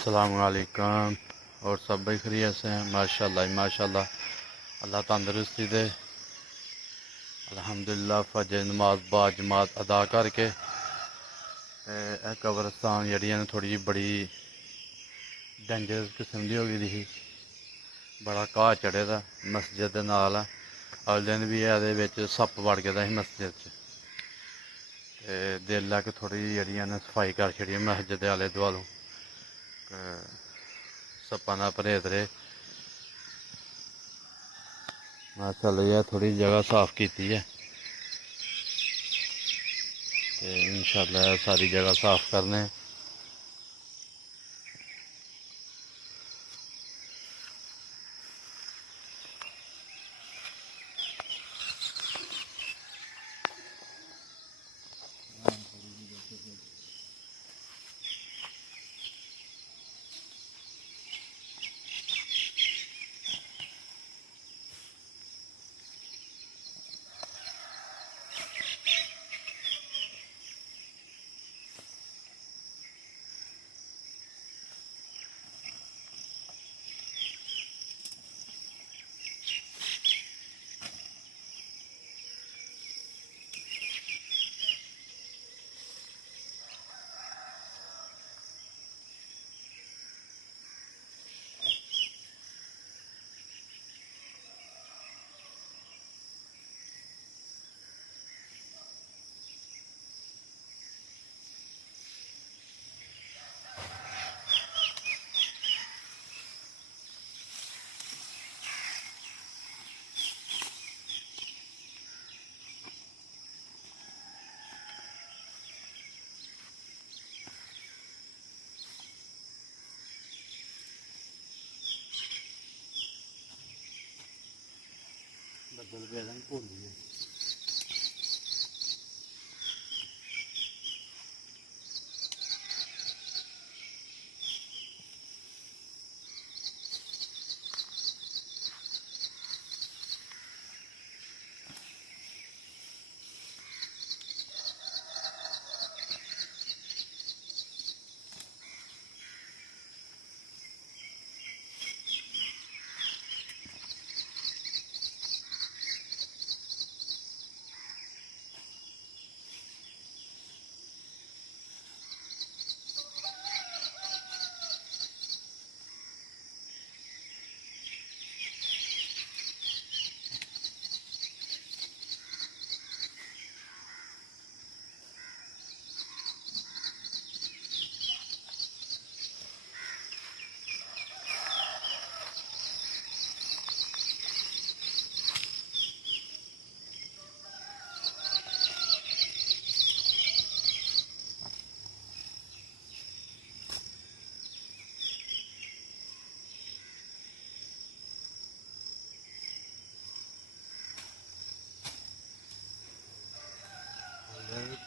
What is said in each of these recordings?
अस्सलामुअलैकुम। और सब भाई खैरियत से हैं? माशाल्लाह माशाल्लाह। अल्लाह तंदरुस्ती दे। अल्हम्दुलिल्लाह फजर नमाज बाजमात अदा करके कब्रस्तान जी थोड़ी बड़ी डेंजरस किस्म की हो गई थी। बड़ा घाह चढ़े दा मस्जिद दे नाल है। अगले दिन भी ये सप्प वड़ गया ही मस्जिद च। दिल है कि थोड़ी जी सफाई कर छड़ी मस्जिद आले दुआलों सप्पां दा परहेज रहे। मैं चलो यार थोड़ी जगह साफ की है तो इंशाल्लाह सारी जगह साफ करने। बदल गया भूल गए।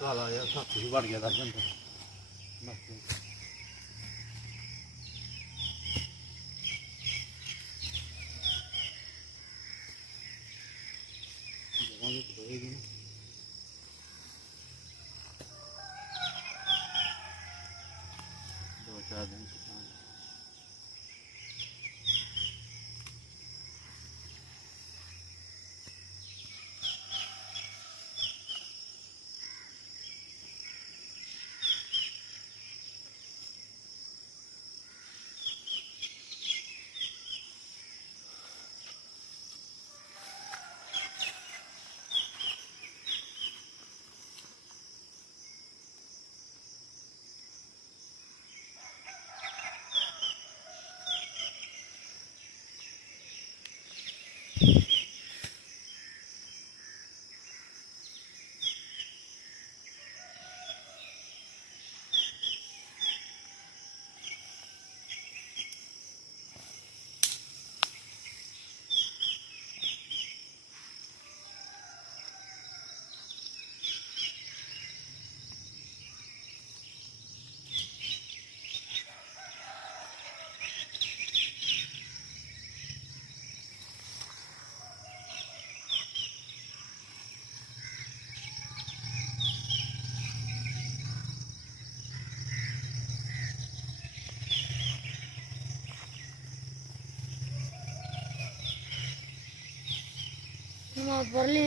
काला यार सत्त ही बढ़ गया था अंदर दो चार दिन परली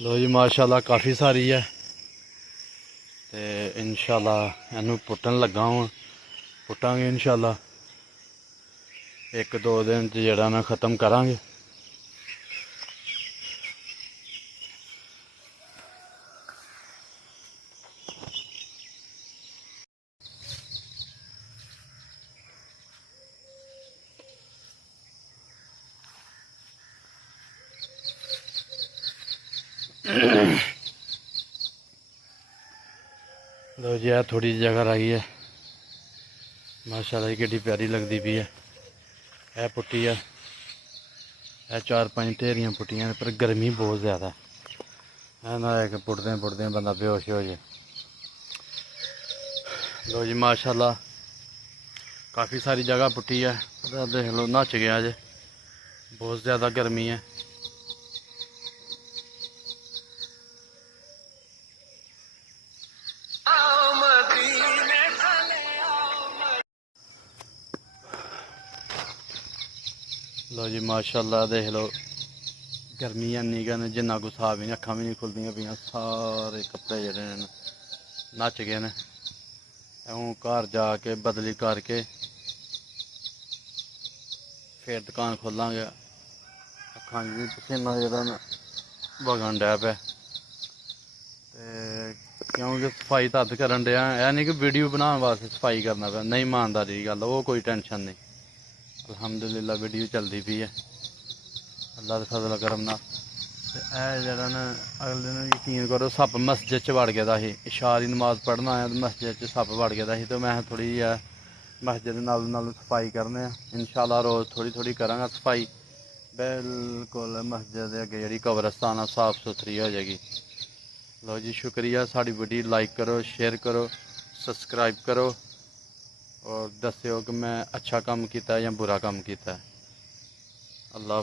लो जी माशाल्लाह काफ़ी सारी है ते इंशाल्लाह इनू पुट्टन लगा हूँ पुट्टांगे इंशाल्लाह 1-2 दिन च जेह्ड़ा ना ख़त्म करांगे। लो जी है थोड़ी जगह रही है माशाल्लाह कितनी प्यारी लगती पई है पुट्टी है 4-5 ढेरियां पुट्टियां पर गर्मी बहुत ज़्यादा है ना है कि पुटदे बंदा बेहोश हो जाए। लो जी माशाल्लाह काफ़ी सारी जगह पुट्टी है देख लो नच गया जे बहुत ज़्यादा गर्मी है। लो जी माशाल्लाह देख लो गर्मी इन्नी गै जिन्ना कुछ हिसाब ही नहीं अक्खां भी नहीं खुलदियां पियां सारे कपड़े जेह्ड़े न नच गए न। हूँ घर जाके बदली करके फिर दुकान खोलांगे अक्खां भी पसीना जेह्ड़ा न बगन डै पे क्योंकि सफाई तद करन डया है नहीं कि वीडियो बनाने वास्ते सफाई करना पे नहीं ईमानदारी की गल वो कोई टेंशन नहीं अल्हम्दुलिल्लाह वीडियो चलती पई है अल्लाह दे फजल करम नाल। जेह्ड़ा न अगले दिन यकीन करो सप्प मस्जिद च वड़ गेदा ही इशा दी नमाज पढ़न आया तो मस्जिद च सप्प वड़ गेदा ही तो मैं थोड़ी मस्जिद नाल सफाई करने इंशाल्लाह रोज़ थोड़ी करांगा सफाई बिल्कुल मस्जिद दे अग्गे जेह्ड़ी कब्रस्तान है साफ सुथरी हो जाएगी। लो जी शुक्रिया साड़ी वीडियो लाइक करो शेयर करो सब्सक्राइब करो और दस्यो कि मैं अच्छा काम किया या बुरा काम किया। अल्लाह